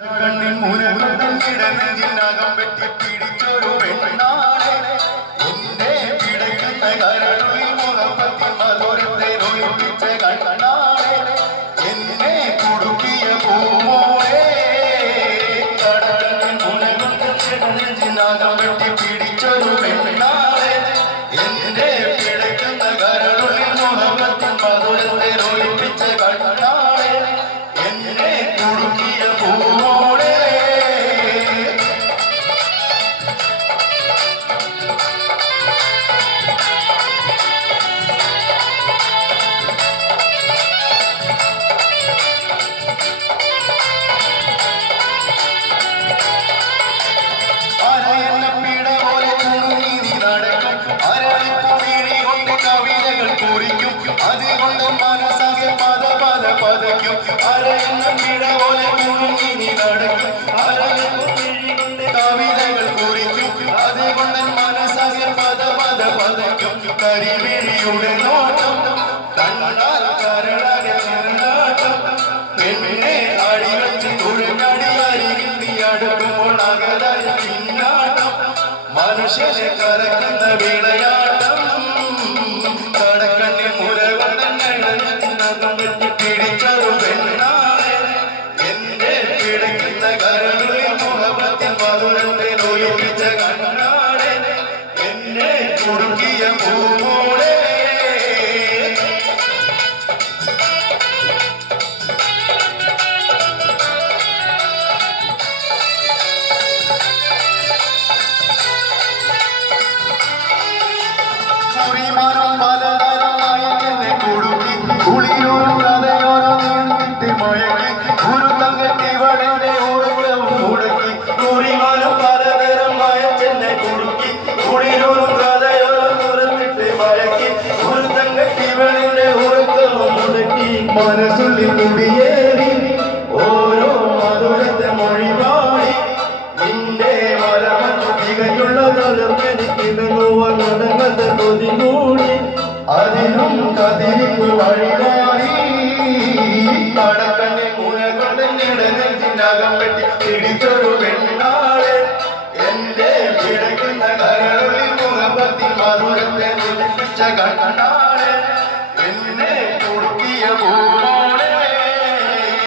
കണ്ണിൽ മൂലകൊണ്ടം കിടന്നതിനകം വെട്ടിപ്പിടിച്ചൊരു പെണ്ണാളെ എന്നെ പിടയ്ക്കുന്ന കരളുള്ളിൽ മുഖപ്പത്തി മധുരത്തെ ഒളിപ്പിച്ച കണ്ണാളെ എന്നെ കുടുക്കിയ പൂമോളെ കടലിൽ മൂലകൊണ്ടം കിടന്നതിനകം വെട്ടിപ്പിടിച്ചൊരു പെണ്ണാളെ എന്നെ പിടയ്ക്കുന്ന കരളുള്ളിൽ മുഖപ്പത്തി മധുരത്തെ ഒളിപ്പിച്ച കണ്ണാളെ എന്നെ കുടുക്കിയ പൂമോളെ അരയന്നപ്പീട പോലെ തുണുങ്ങി നീ നടക്കും അരളിപ്പുമിഴി കൊണ്ട് കവിതകൾ കുറിക്കും അതുകൊണ്ട് മനസ്സാകെ പത പത പതയ്ക്കും അരയന്നപ്പീട പോലെ തുണുങ്ങി നീ നടക്കും അരളിപ്പുമിഴി കൊണ്ട് കവിതകൾ കുറിക്കും അതുകൊണ്ട് മനസ്സാകെ പത പത പതയ്ക്കും കരിമിഴിയുടെ നോട്ടം കണ്ണാൽ കരളാകെ ചെറുനാട്ടം പെണ്ണെ അടിവച്ച് തുഴഞ്ഞടി അരികിൽ നീ അടുക്കുമ്പോൾ അകലായി പിന്നാട്ടം മനുഷ്യനെ കരക്കുന്ന വിളയാട്ടം കടക്കണ്ണിൽ മുരകൊണ്ടനകം പിടിച്ചൊരു പെണ്ണാളെ എന്റെ പിടയ്ക്കുന്ന കരളുള്ളിൽ മുഖപത്തിൽ മധുരത്തെ ഒലിപ്പിച്ച കണ്ണാളെ എന്നെ കുടുക്കിയ പൂമോളെ കുറിമാനം പലതരമായ എന്നെ കുടുക്കി കുളിയോരും കഥയോരും നീണ്ടിട്ട് മയക്കി ഒരു തങ്കട്ടി വടന്റെ ഉറക്കവും മുടക്കി കുറിമാനം പലതരമായ എന്നെ കുടുക്കി കുളിയോരും കഥയോരും തുറന്നിട്ട് മയക്കി ഒരു തങ്കട്ടി വടന്റെ ഉറക്കവും മുടക്കി മനസ്സുള്ളിൽ കുടിയേറി ഓരോ മധുരത്തെ മൊഴി പാടി നിന്റെ മരമറ്റു തികഞ്ഞുള്ള തലമെനിക്കിണങ്ങുവാൻ നടങ്ങത കൊതികൂടി അതിനും കതിരിപ്പ് വഴിമാറി കടക്കണ്ണിൽ മുനകൊണ്ട് നിടനെഞ്ചിനകം വെട്ടി പിടിച്ചൊരു പെണ്ണാളെ എന്റെ പിടയ്ക്കുന്ന കരളിൽ മുഖപത്തി മധുരത്തെ ഒലിപ്പിച്ച കണ്ണാളെ